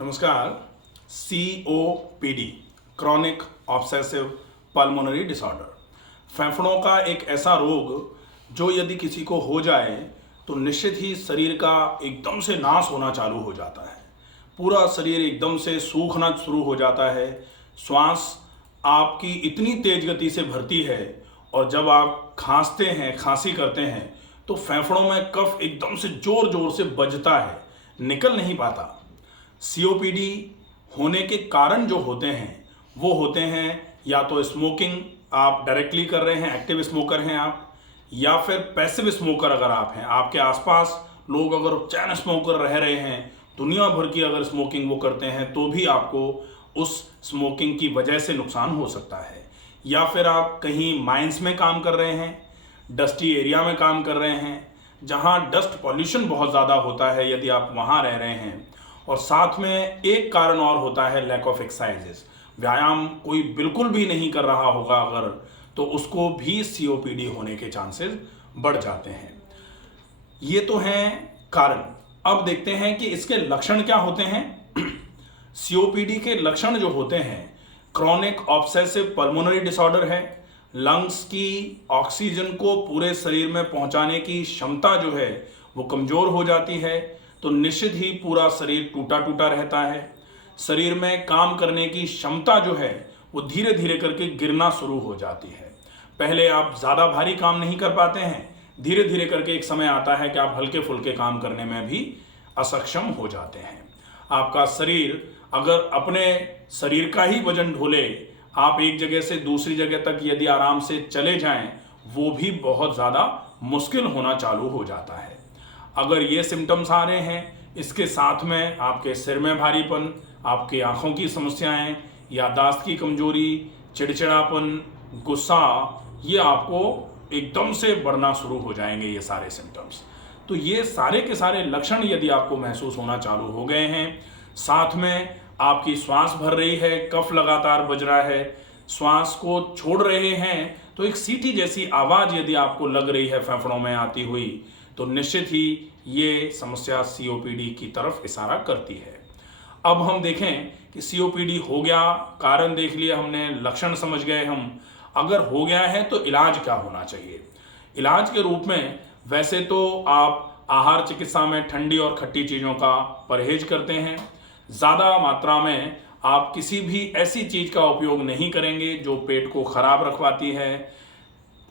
नमस्कार। COPD chronic obsessive pulmonary disorder फेफड़ों का एक ऐसा रोग जो यदि किसी को हो जाए तो निश्चित ही शरीर का एकदम से नाश होना चालू हो जाता है। पूरा शरीर एकदम से सूखना शुरू हो जाता है। श्वास आपकी इतनी तेज गति से भरती है और जब आप खांसते हैं, खांसी करते हैं तो फेफड़ों में कफ एकदम से जोर जोर से बजता है, निकल नहीं पाता। COPD होने के कारण जो होते हैं वो होते हैं या तो स्मोकिंग आप डायरेक्टली कर रहे हैं, एक्टिव स्मोकर हैं आप, या फिर पैसिव स्मोकर अगर आप हैं, आपके आसपास लोग अगर चैन स्मोकर रह रहे हैं, दुनिया भर की अगर स्मोकिंग वो करते हैं तो भी आपको उस स्मोकिंग की वजह से नुकसान हो सकता है। या फिर आप कहीं माइंस में काम कर रहे हैं, डस्टी एरिया में काम कर रहे हैं जहां डस्ट पॉल्यूशन बहुत ज़्यादा होता है, यदि आप वहां रह रहे हैं। और साथ में एक कारण और होता है लैक ऑफ एक्सरसाइजेस, व्यायाम कोई बिल्कुल भी नहीं कर रहा होगा अगर, तो उसको भी COPD होने के चांसेस बढ़ जाते हैं। ये तो हैं कारण। अब देखते हैं कि इसके लक्षण क्या होते हैं। COPD के लक्षण जो होते हैं, क्रॉनिक ऑब्सेसिव पल्मोनरी डिसऑर्डर है। लंग्स की ऑक्सीजन को पूरे शरीर में पहुंचाने की क्षमता जो है वो कमजोर हो जाती है, तो निश्चित ही पूरा शरीर टूटा टूटा रहता है। शरीर में काम करने की क्षमता जो है वो धीरे धीरे करके गिरना शुरू हो जाती है। पहले आप ज़्यादा भारी काम नहीं कर पाते हैं, धीरे धीरे करके एक समय आता है कि आप हल्के फुल्के काम करने में भी असक्षम हो जाते हैं। आपका शरीर अगर अपने शरीर का ही वजन ढोले, आप एक जगह से दूसरी जगह तक यदि आराम से चले जाएं, वो भी बहुत ज़्यादा मुश्किल होना चालू हो जाता है। अगर ये सिम्टम्स आ रहे हैं, इसके साथ में आपके सिर में भारीपन, आपकी आंखों की समस्याएं, याददाश्त की कमजोरी, चिड़चिड़ापन, गुस्सा, ये आपको एकदम से बढ़ना शुरू हो जाएंगे ये सारे सिम्टम्स। तो ये सारे के सारे लक्षण यदि आपको महसूस होना चालू हो गए हैं, साथ में आपकी श्वास भर रही है, कफ लगातार बज रहा है, श्वास को छोड़ रहे हैं तो एक सीटी जैसी आवाज़ यदि आपको लग रही है फेफड़ों में आती हुई, तो निश्चित ही ये समस्या COPD की तरफ इशारा करती है। अब हम देखें कि COPD हो गया, कारण देख लिया हमने, लक्षण समझ गए हम। अगर हो गया है तो इलाज क्या होना चाहिए। इलाज के रूप में वैसे तो आप आहार चिकित्सा में ठंडी और खट्टी चीज़ों का परहेज करते हैं। ज़्यादा मात्रा में आप किसी भी ऐसी चीज़ का उपयोग नहीं करेंगे जो पेट को खराब रखवाती है।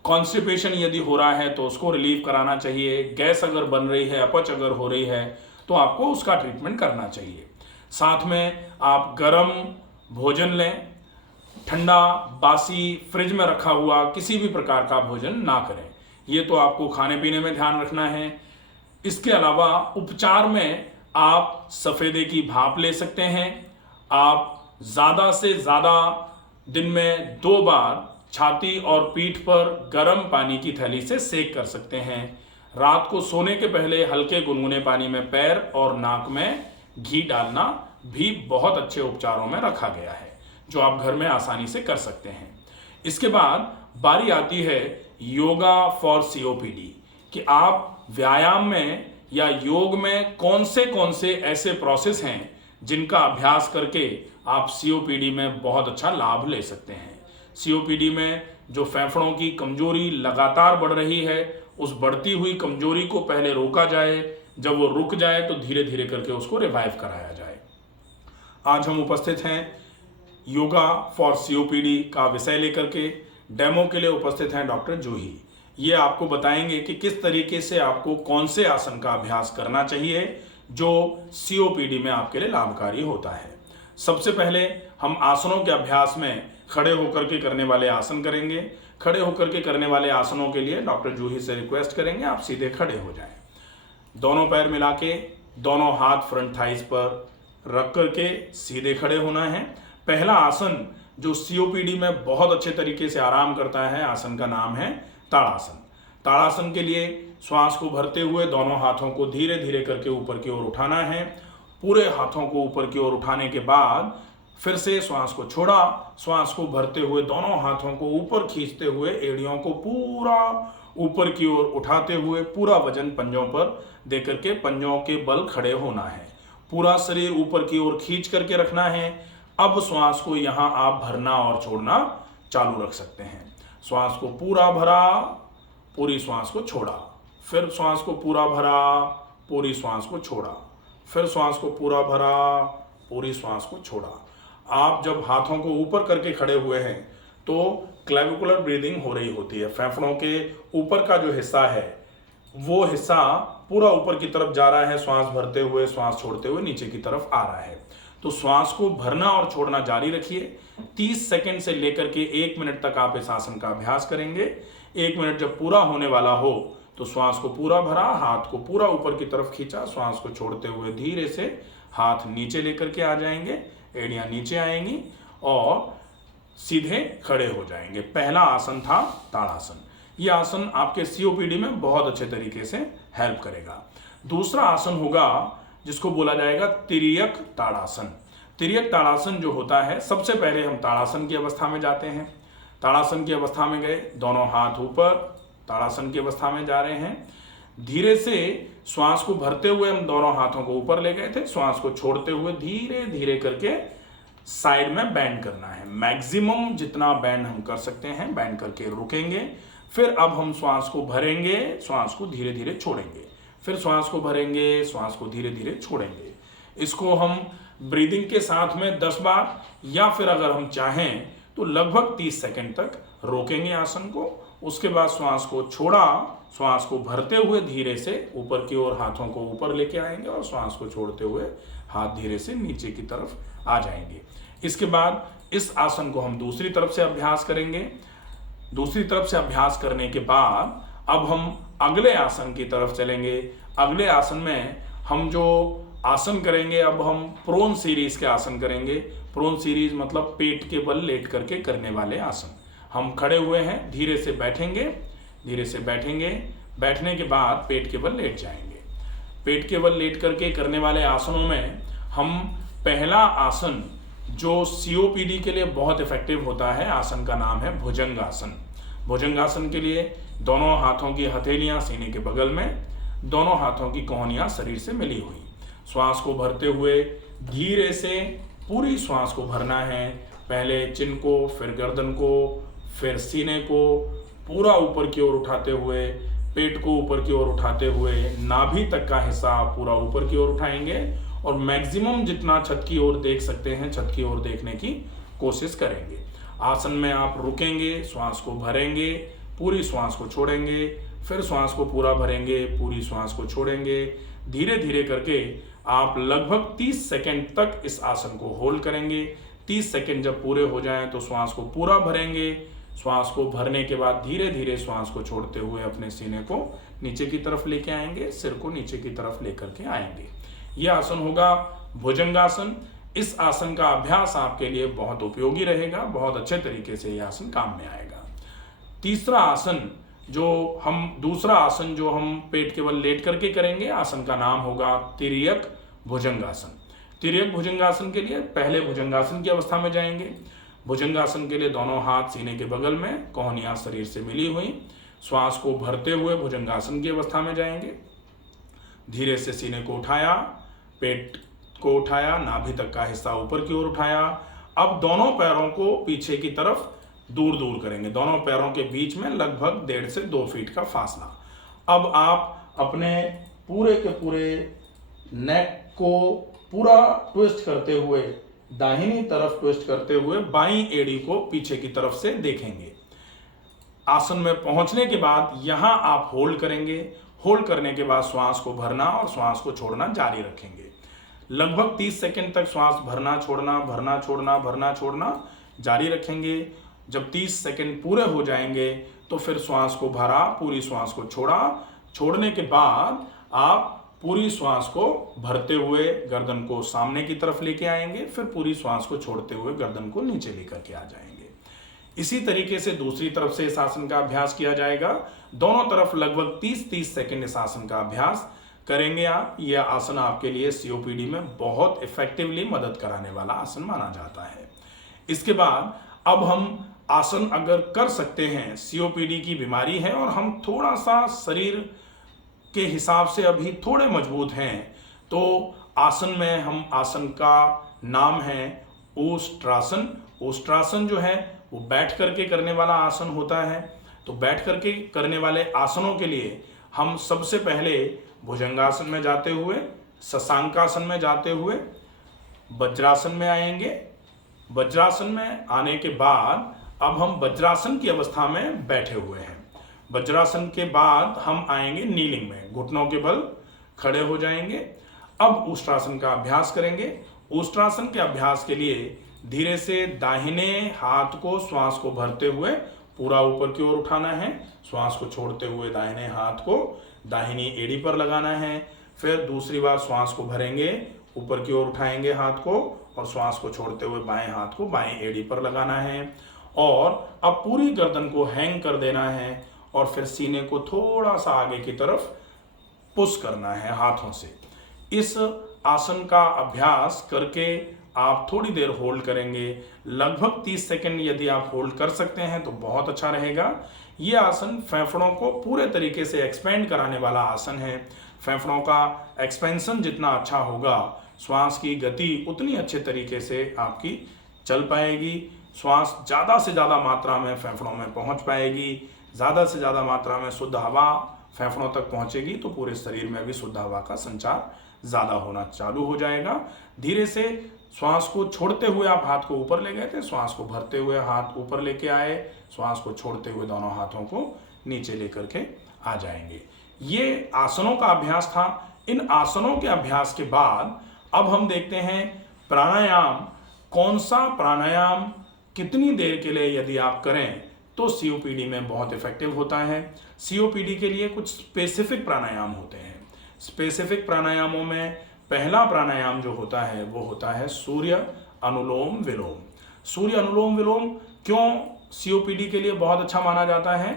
कॉन्स्टिपेशन यदि हो रहा है तो उसको रिलीव कराना चाहिए। गैस अगर बन रही है, अपच अगर हो रही है तो आपको उसका ट्रीटमेंट करना चाहिए। साथ में आप गर्म भोजन लें, ठंडा बासी फ्रिज में रखा हुआ किसी भी प्रकार का भोजन ना करें। ये तो आपको खाने पीने में ध्यान रखना है। इसके अलावा उपचार में आप सफ़ेदे की भाप ले सकते हैं। आप ज़्यादा से ज़्यादा दिन में 2 बार छाती और पीठ पर गर्म पानी की थैली से सेक कर सकते हैं। रात को सोने के पहले हल्के गुनगुने पानी में पैर और नाक में घी डालना भी बहुत अच्छे उपचारों में रखा गया है, जो आप घर में आसानी से कर सकते हैं। इसके बाद बारी आती है योगा फॉर COPD कि आप व्यायाम में या योग में कौन से ऐसे प्रोसेस हैं जिनका अभ्यास करके आप COPD में बहुत अच्छा लाभ ले सकते हैं। COPD में जो फेफड़ों की कमजोरी लगातार बढ़ रही है, उस बढ़ती हुई कमजोरी को पहले रोका जाए, जब वो रुक जाए तो धीरे धीरे करके उसको रिवाइव कराया जाए। आज हम उपस्थित हैं योगा फॉर COPD का विषय लेकर के। डेमो के लिए उपस्थित हैं डॉक्टर जूही। ये आपको बताएंगे कि किस तरीके से आपको कौन से आसन का अभ्यास करना चाहिए जो COPD में आपके लिए लाभकारी होता है। सबसे पहले हम आसनों के अभ्यास में खड़े होकर के करने वाले आसन करेंगे। खड़े होकर के करने वाले आसनों के लिए डॉक्टर जूही से रिक्वेस्ट करेंगे आप सीधे खड़े हो जाएं। दोनों पैर मिला के दोनों हाथ फ्रंट थाइस पर रख करके सीधे खड़े होना है। पहला आसन जो COPD में बहुत अच्छे तरीके से आराम करता है, आसन का नाम है ताड़ासन। ताड़ासन के लिए श्वास को भरते हुए दोनों हाथों को धीरे धीरे करके ऊपर की ओर उठाना है। पूरे हाथों को ऊपर की ओर उठाने के बाद फिर से श्वास को छोड़ा, श्वास को भरते हुए दोनों हाथों को ऊपर खींचते हुए एड़ियों को पूरा ऊपर की ओर उठाते हुए पूरा वजन पंजों पर देकर के पंजों के बल खड़े होना है। पूरा शरीर ऊपर की ओर खींच करके रखना है। अब श्वास को यहां आप भरना और छोड़ना चालू रख सकते हैं। श्वास को पूरा भरा, पूरी श्वास को छोड़ा, फिर श्वास को पूरा भरा, पूरी श्वास को छोड़ा, फिर श्वास को पूरा भरा, पूरी श्वास को छोड़ा। आप जब हाथों को ऊपर करके खड़े हुए हैं तो क्लेविकुलर ब्रीदिंग हो रही होती है। फेफड़ों के ऊपर का जो हिस्सा है वो हिस्सा पूरा ऊपर की तरफ जा रहा है, श्वास भरते हुए श्वास छोड़ते हुए नीचे की तरफ आ रहा है। तो श्वास को भरना और छोड़ना जारी रखिए। 30 सेकंड से लेकर के 1 मिनट तक आप इस आसन का अभ्यास करेंगे। 1 मिनट जब पूरा होने वाला हो तो श्वास को पूरा भरा, हाथ को पूरा ऊपर की तरफ खींचा, श्वास को छोड़ते हुए धीरे से हाथ नीचे लेकर के आ जाएंगे, एड़ियां नीचे आएंगी और सीधे खड़े हो जाएंगे। पहला आसन था ताड़ासन। यह आसन आपके सीओपीडी में बहुत अच्छे तरीके से हेल्प करेगा। दूसरा आसन होगा जिसको बोला जाएगा तिर्यक ताड़ासन। तिर्यक ताड़ासन जो होता है, सबसे पहले हम ताड़ासन की अवस्था में जाते हैं। ताड़ासन की अवस्था में गए, दोनों हाथ ऊपर, ताड़ासन की अवस्था में जा रहे हैं। धीरे से श्वास को भरते हुए हम दोनों हाथों को ऊपर ले गए थे, श्वास को छोड़ते हुए धीरे धीरे करके साइड में बैंड करना है। मैक्सिमम जितना बैंड हम कर सकते हैं बैंड करके रुकेंगे। फिर अब हम श्वास को भरेंगे, श्वास को धीरे धीरे छोड़ेंगे, फिर श्वास को भरेंगे, श्वास को धीरे धीरे छोड़ेंगे। इसको हम ब्रीदिंग के साथ में 10 बार या फिर अगर हम चाहें तो लगभग 30 सेकंड तक रोकेंगे आसन को। उसके बाद श्वास को छोड़ा, श्वास को भरते हुए धीरे से ऊपर की ओर हाथों को ऊपर लेके आएंगे और श्वास को छोड़ते हुए हाथ धीरे से नीचे की तरफ आ जाएंगे। इसके बाद इस आसन को हम दूसरी तरफ से अभ्यास करेंगे। दूसरी तरफ से अभ्यास करने के बाद अब हम अगले आसन की तरफ चलेंगे। अगले आसन में हम जो आसन करेंगे, अब हम प्रोन सीरीज के आसन करेंगे। प्रोन सीरीज मतलब पेट के बल लेट करके करने वाले आसन। हम खड़े हुए हैं, धीरे से बैठेंगे, धीरे से बैठेंगे, बैठने के बाद पेट के बल लेट जाएंगे। पेट के बल लेट करके करने वाले आसनों में हम पहला आसन जो सीओपीडी के लिए बहुत इफेक्टिव होता है, आसन का नाम है भुजंगासन। भुजंगासन के लिए दोनों हाथों की हथेलियां सीने के बगल में, दोनों हाथों की कोहनियां शरीर से मिली हुई। श्वास को भरते हुए धीरे से पूरी श्वास को भरना है। पहले चिन को, फिर गर्दन को, फिर सीने को पूरा ऊपर की ओर उठाते हुए, पेट को ऊपर की ओर उठाते हुए, नाभि तक का हिस्सा पूरा ऊपर की ओर उठाएंगे और मैक्सिमम जितना छत की ओर देख सकते हैं छत की ओर देखने की कोशिश करेंगे। आसन में आप रुकेंगे, श्वास को भरेंगे, पूरी श्वास को छोड़ेंगे, फिर श्वास को पूरा भरेंगे, पूरी श्वास को छोड़ेंगे। धीरे धीरे करके आप लगभग 30 सेकंड तक इस आसन को होल्ड करेंगे। 30 सेकंड जब पूरे हो जाएं तो श्वास को पूरा भरेंगे। श्वास को भरने के बाद धीरे धीरे श्वास को छोड़ते हुए अपने सीने को नीचे की तरफ लेके आएंगे, सिर को नीचे की तरफ लेकर के आएंगे। यह आसन होगा भुजंगासन। इस आसन का अभ्यास आपके लिए बहुत उपयोगी रहेगा, बहुत अच्छे तरीके से यह आसन काम में आएगा। दूसरा आसन जो हम पेट के बल लेट करके करेंगे, आसन का नाम होगा तिर्यक भुजंगासन। तिर्यक भुजंगासन के लिए पहले भुजंगासन की अवस्था में जाएंगे। भुजंगासन के लिए दोनों हाथ सीने के बगल में, कोहनियां शरीर से मिली हुई। श्वास को भरते हुए भुजंगासन की अवस्था में जाएंगे। धीरे से सीने को उठाया, पेट को उठाया, नाभि तक का हिस्सा ऊपर की ओर उठाया। अब दोनों पैरों को पीछे की तरफ दूर दूर करेंगे। दोनों पैरों के बीच में लगभग 1.5 से 2 फीट का फासला। अब आप अपने पूरे के पूरे नेक को पूरा ट्विस्ट करते हुए, दाहिनी तरफ ट्विस्ट करते हुए बाईं एड़ी को पीछे की तरफ से देखेंगे। आसन में पहुंचने के बाद यहां आप होल्ड करेंगे। होल्ड करने के बाद श्वास को भरना और श्वास को छोड़ना जारी रखेंगे। लगभग 30 सेकंड तक श्वास भरना छोड़ना, भरना छोड़ना, भरना छोड़ना जारी रखेंगे। जब 30 सेकंड पूरे हो जाएंगे तो फिर श्वास को भरा, पूरी श्वास को छोड़ा। छोड़ने के बाद आप पूरी श्वास को भरते हुए गर्दन को सामने की तरफ लेके आएंगे, फिर पूरी श्वास को छोड़ते हुए गर्दन को नीचे लेकर के आ जाएंगे। इसी तरीके से दूसरी तरफ से इस आसन का अभ्यास किया जाएगा। दोनों तरफ लगभग 30-30 सेकंड इस आसन का अभ्यास करेंगे आप। यह आसन आपके लिए सीओपीडी में बहुत इफेक्टिवली मदद कराने वाला आसन माना जाता है। इसके बाद अब हम आसन अगर कर सकते हैं, सीओपीडी की बीमारी है और हम थोड़ा सा शरीर के हिसाब से अभी थोड़े मजबूत हैं, तो आसन में हम आसन का नाम है ओष्ट्रासन। ओष्ट्रासन जो है वो बैठ करके करने वाला आसन होता है। तो बैठ करके करने वाले आसनों के लिए हम सबसे पहले भुजंगासन में जाते हुए, शशांकासन में जाते हुए वज्रासन में आएंगे। वज्रासन में आने के बाद अब हम वज्रासन की अवस्था में बैठे हुए हैं। वज्रासन के बाद हम आएंगे नीलिंग में, घुटनों के बल खड़े हो जाएंगे। अब उष्ट्रासन का अभ्यास करेंगे। उष्ट्रासन के अभ्यास के लिए धीरे से दाहिने हाथ को श्वास को भरते हुए पूरा ऊपर की ओर उठाना है। श्वास को छोड़ते हुए दाहिने हाथ को दाहिनी एड़ी पर लगाना है। फिर दूसरी बार श्वास को भरेंगे, ऊपर की ओर उठाएंगे हाथ को और श्वास को छोड़ते हुए बाएं हाथ को बाएं एड़ी पर लगाना है। और अब पूरी गर्दन को हैंग कर देना है और फिर सीने को थोड़ा सा आगे की तरफ पुश करना है हाथों से। इस आसन का अभ्यास करके आप थोड़ी देर होल्ड करेंगे। लगभग 30 सेकंड यदि आप होल्ड कर सकते हैं तो बहुत अच्छा रहेगा। ये आसन फेफड़ों को पूरे तरीके से एक्सपेंड कराने वाला आसन है। फेफड़ों का एक्सपेंशन जितना अच्छा होगा, श्वास की गति उतनी अच्छे तरीके से आपकी चल पाएगी। श्वास ज़्यादा से ज़्यादा मात्रा में फेफड़ों में पहुंच पाएगी। ज़्यादा से ज़्यादा मात्रा में शुद्ध हवा फेफड़ों तक पहुंचेगी तो पूरे शरीर में भी शुद्ध हवा का संचार ज़्यादा होना चालू हो जाएगा। धीरे से श्वास को छोड़ते हुए आप हाथ को ऊपर ले गए थे, श्वास को भरते हुए हाथ ऊपर लेके आए, श्वास को छोड़ते हुए दोनों हाथों को नीचे लेकर के आ जाएंगे। ये आसनों का अभ्यास था। इन आसनों के अभ्यास के बाद अब हम देखते हैं प्राणायाम। कौन सा प्राणायाम कितनी देर के लिए यदि आप करें तो सीओपीडी में बहुत इफेक्टिव होता है। सीओपीडी के लिए कुछ स्पेसिफिक प्राणायाम होते हैं। स्पेसिफिक प्राणायामों में पहला प्राणायाम जो होता है वो होता है सूर्य अनुलोम विलोम। सूर्य अनुलोम विलोम क्यों सीओपीडी के लिए बहुत अच्छा माना जाता है?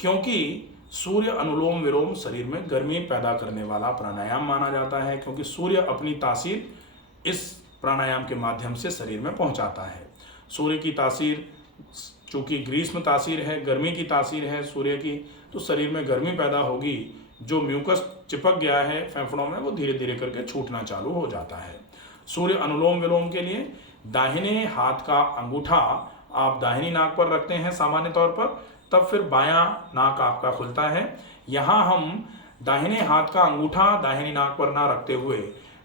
क्योंकि सूर्य अनुलोम विलोम शरीर में गर्मी पैदा करने वाला प्राणायाम माना जाता है, क्योंकि सूर्य अपनी तासीर इस प्राणायाम के माध्यम से शरीर में पहुंचाता है। सूर्य की तासीर चूंकि ग्रीष्म तासीर है, गर्मी की तासीर है सूर्य की, तो शरीर में गर्मी पैदा होगी। जो म्यूकस चिपक गया है फेफड़ों में वो धीरे धीरे करके छूटना चालू हो जाता है। सूर्य अनुलोम विलोम के लिए दाहिने हाथ का अंगूठा आप दाहिनी नाक पर रखते हैं सामान्य तौर पर, तब फिर बायां नाक आपका खुलता है। यहाँ हम दाहिने हाथ का अंगूठा दाहिनी नाक पर ना रखते हुए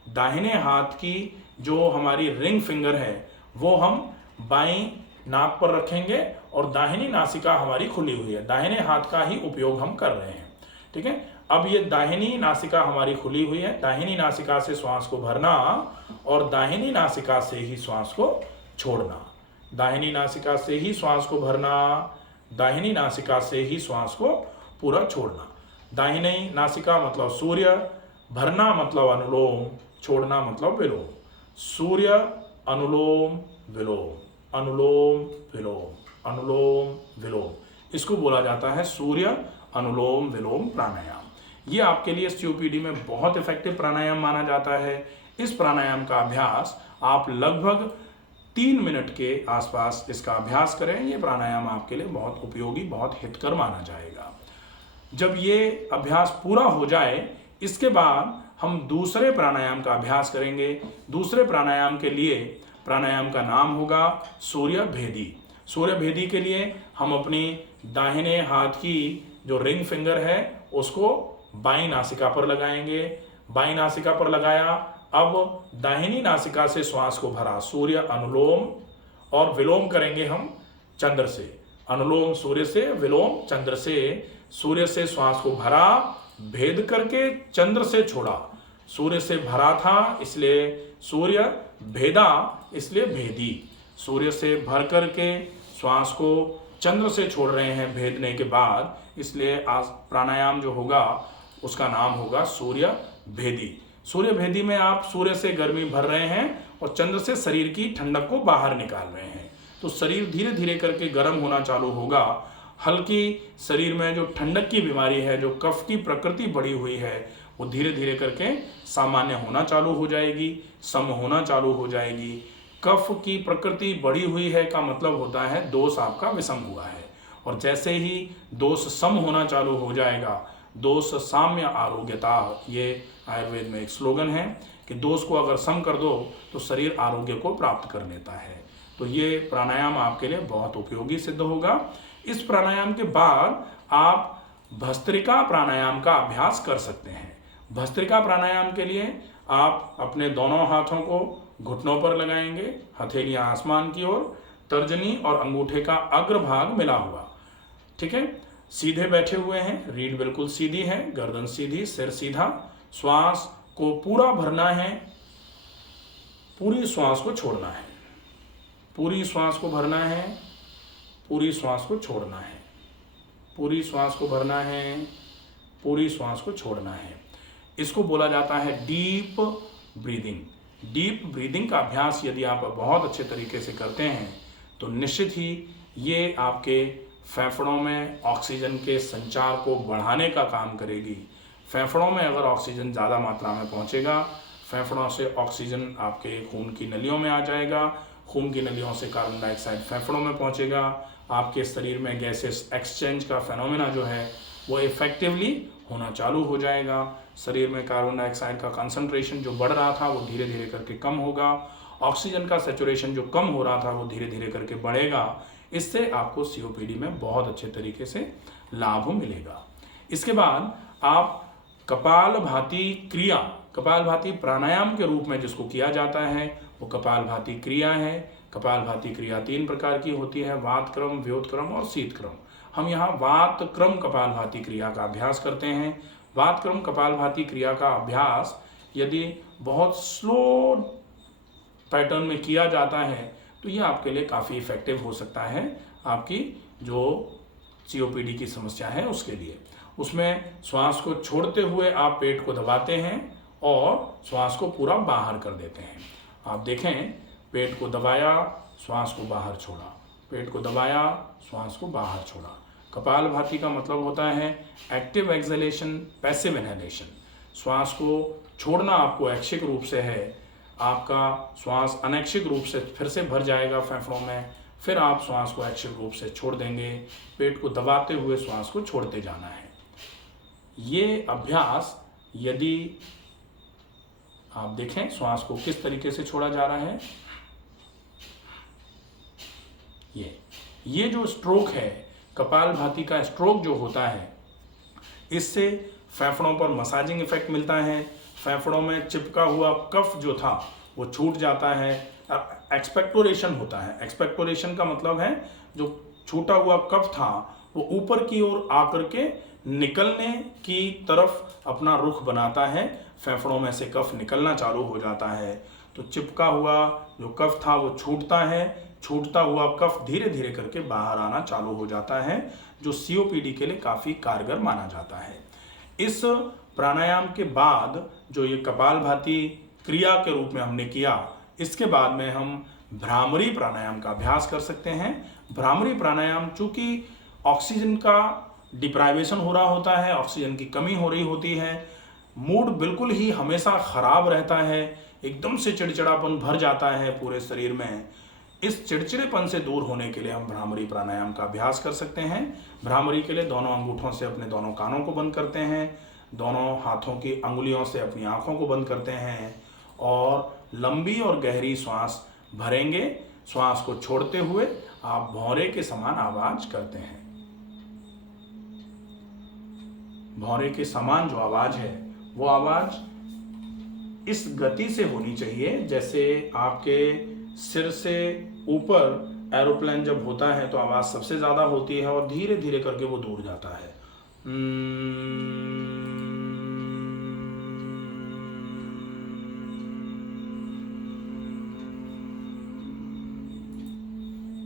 दाहिने हाथ की जो हमारी रिंग फिंगर है वो हम बाईं नाक पर रखेंगे और दाहिनी नासिका हमारी खुली हुई है। दाहिने हाथ का ही उपयोग हम कर रहे हैं, ठीक है। अब ये दाहिनी नासिका हमारी खुली हुई है। दाहिनी नासिका से श्वास को भरना और दाहिनी नासिका से ही श्वास को छोड़ना। दाहिनी नासिका से ही श्वास को भरना, दाहिनी नासिका से ही श्वास को पूरा छोड़ना। दाहिनी नासिका मतलब सूर्य, भरना मतलब अनुलोम, छोड़ना मतलब विलोम। सूर्य अनुलोम विलोम, अनुलोम विलोम, अनुलोम विलोम, इसको बोला जाता है सूर्य अनुलोम विलोम प्राणायाम। ये आपके लिए सीओपीडी में बहुत इफेक्टिव प्राणायाम माना जाता है। इस प्राणायाम का अभ्यास आप लगभग 3 मिनट के आसपास इसका अभ्यास करें। ये प्राणायाम आपके लिए बहुत उपयोगी, बहुत हितकर माना जाएगा। जब ये अभ्यास पूरा हो जाए इसके बाद हम दूसरे प्राणायाम का अभ्यास करेंगे। दूसरे प्राणायाम के लिए प्राणायाम का नाम होगा सूर्य भेदी। सूर्य भेदी के लिए हम अपनी दाहिने हाथ की जो रिंग फिंगर है उसको बाईं नासिका पर लगाएंगे। बाईं नासिका पर लगाया, अब दाहिनी नासिका से श्वास को भरा, सूर्य अनुलोम, और विलोम करेंगे हम चंद्र से। अनुलोम सूर्य से, विलोम चंद्र से। सूर्य से श्वास को भरा, भेद करके चंद्र से छोड़ा। सूर्य से भरा था इसलिए सूर्य, भेदा इसलिए भेदी। सूर्य से भर करके श्वास को चंद्र से छोड़ रहे हैं भेदने के बाद, इसलिए आज प्राणायाम जो होगा उसका नाम होगा सूर्य भेदी। सूर्य भेदी में आप सूर्य से गर्मी भर रहे हैं और चंद्र से शरीर की ठंडक को बाहर निकाल रहे हैं, तो शरीर धीरे धीरे करके गर्म होना चालू होगा। हल्की शरीर में जो ठंडक की बीमारी है, जो कफ की प्रकृति बढ़ी हुई है, वो धीरे धीरे करके सामान्य होना चालू हो जाएगी, सम होना चालू हो जाएगी। कफ की प्रकृति बढ़ी हुई है का मतलब होता है दोष आपका विषम हुआ है, और जैसे ही दोष सम होना चालू हो जाएगा, दोष साम्य आरोग्यता, ये आयुर्वेद में एक स्लोगन है, कि दोष को अगर सम कर दो तो शरीर आरोग्य को प्राप्त कर लेता है। तो ये प्राणायाम आपके लिए बहुत उपयोगी सिद्ध होगा। इस प्राणायाम के बाद आप भस्त्रिका प्राणायाम का अभ्यास कर सकते हैं। भस्त्रिका प्राणायाम के लिए आप अपने दोनों हाथों को घुटनों पर लगाएंगे, हथेलियां आसमान की ओर, तर्जनी और अंगूठे का अग्रभाग मिला हुआ, ठीक है। सीधे बैठे हुए हैं, रीढ़ बिल्कुल सीधी है, गर्दन सीधी, सिर सीधा। श्वास को पूरा भरना है, पूरी श्वास को छोड़ना है, पूरी श्वास को भरना है, पूरी श्वास को छोड़ना है, पूरी श्वास को भरना है, पूरी श्वास को छोड़ना है। इसको बोला जाता है डीप ब्रीदिंग। डीप ब्रीदिंग का अभ्यास यदि आप बहुत अच्छे तरीके से करते हैं तो निश्चित ही ये आपके फेफड़ों में ऑक्सीजन के संचार को बढ़ाने का काम करेगी। फेफड़ों में अगर ऑक्सीजन ज़्यादा मात्रा में पहुंचेगा, फेफड़ों से ऑक्सीजन आपके खून की नलियों में आ जाएगा, खून की नलियों से कार्बन डाइऑक्साइड फेफड़ों में पहुंचेगा, आपके शरीर में गैसेस एक्सचेंज का फेनोमेना जो है वो इफेक्टिवली होना चालू हो जाएगा। शरीर में कार्बन डाइऑक्साइड का कंसंट्रेशन जो बढ़ रहा था वो धीरे धीरे करके कम होगा, ऑक्सीजन का सैचुरेशन जो कम हो रहा था वो धीरे धीरे करके बढ़ेगा। इससे आपको सीओपीडी में बहुत अच्छे तरीके से लाभ मिलेगा। इसके बाद आप कपालभाति क्रिया, कपालभाति प्राणायाम के रूप में जिसको किया जाता है वो कपालभाति क्रिया है। कपालभाति क्रिया 3 प्रकार की होती है, वात क्रम, व्योत क्रम और शीत क्रम। हम यहाँ वात क्रम कपालभाति क्रिया का अभ्यास करते हैं। वात क्रम कपालभाति क्रिया का अभ्यास यदि बहुत स्लो पैटर्न में किया जाता है तो ये आपके लिए काफ़ी इफेक्टिव हो सकता है, आपकी जो सीओपीडी की समस्या है उसके लिए। उसमें श्वास को छोड़ते हुए आप पेट को दबाते हैं और श्वास को पूरा बाहर कर देते हैं। आप देखें, पेट को दबाया, श्वास को बाहर छोड़ा, पेट को दबाया, श्वास को बाहर छोड़ा। कपालभाति का मतलब होता है एक्टिव एक्सहेलेशन, पैसिव इनहेलेशन। श्वास को छोड़ना आपको ऐच्छिक रूप से है, आपका श्वास अनैच्छिक रूप से फिर से भर जाएगा फेफड़ों में, फिर आप श्वास को ऐच्छिक रूप से छोड़ देंगे। पेट को दबाते हुए श्वास को छोड़ते जाना है। ये अभ्यास यदि आप देखें श्वास को किस तरीके से छोड़ा जा रहा है, ये जो स्ट्रोक है, कपालभाति का स्ट्रोक जो होता है, इससे फेफड़ों पर मसाजिंग इफेक्ट मिलता है। फेफड़ों में चिपका हुआ कफ जो था वो छूट जाता है। एक्सपेक्टोरेशन होता है। एक्सपेक्टोरेशन का मतलब है जो छूटा हुआ कफ था वो ऊपर की ओर आकर के निकलने की तरफ अपना रुख बनाता है, फेफड़ों में से कफ निकलना चालू हो जाता है। तो चिपका हुआ जो कफ था वो छूटता है, छूटता हुआ कफ धीरे धीरे करके बाहर आना चालू हो जाता है, जो सीओपीडी के लिए काफ़ी कारगर माना जाता है। इस प्राणायाम के बाद जो ये कपालभाति क्रिया के रूप में हमने किया, इसके बाद में हम भ्रामरी प्राणायाम का अभ्यास कर सकते हैं। भ्रामरी प्राणायाम चूंकि ऑक्सीजन का डिप्राइवेशन हो रहा होता है, ऑक्सीजन की कमी हो रही होती है, मूड बिल्कुल ही हमेशा खराब रहता है, एकदम से चिड़चिड़ापन भर जाता है पूरे शरीर में। इस चिड़चिड़ेपन से दूर होने के लिए हम भ्रामरी प्राणायाम का अभ्यास कर सकते हैं। भ्रामरी के लिए दोनों अंगूठों से अपने दोनों कानों को बंद करते हैं, दोनों हाथों की अंगुलियों से अपनी आंखों को बंद करते हैं और लंबी और गहरी श्वास भरेंगे। श्वास को छोड़ते हुए आप भौरे के समान आवाज करते हैं। भौरे के समान जो आवाज है वो आवाज इस गति से होनी चाहिए जैसे आपके सिर से ऊपर एरोप्लेन जब होता है तो आवाज सबसे ज्यादा होती है और धीरे धीरे करके वो दूर जाता है।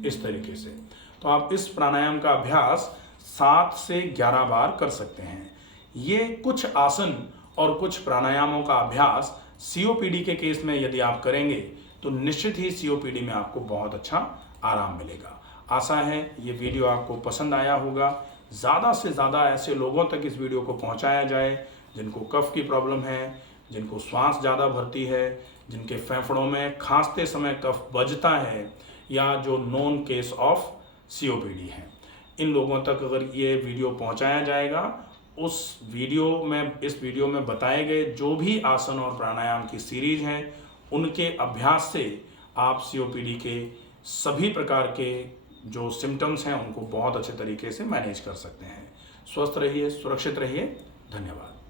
इस तरीके से तो आप इस प्राणायाम का अभ्यास 7 से 11 बार कर सकते हैं। ये कुछ आसन और कुछ प्राणायामों का अभ्यास सीओपीडी के केस में यदि आप करेंगे तो निश्चित ही सीओपीडी में आपको बहुत अच्छा आराम मिलेगा। आशा है ये वीडियो आपको पसंद आया होगा। ज़्यादा से ज़्यादा ऐसे लोगों तक इस वीडियो को पहुंचाया जाए जिनको कफ की प्रॉब्लम है, जिनको श्वास ज़्यादा भरती है, जिनके फेफड़ों में खांसते समय कफ बजता है या जो नोन केस ऑफ सीओपीडी है। इन लोगों तक अगर ये वीडियो पहुंचाया जाएगा उस वीडियो में, इस वीडियो में बताए गए जो भी आसन और प्राणायाम की सीरीज हैं, उनके अभ्यास से आप COPD के सभी प्रकार के जो सिम्टम्स हैं उनको बहुत अच्छे तरीके से मैनेज कर सकते हैं। स्वस्थ रहिए, सुरक्षित रहिए। धन्यवाद।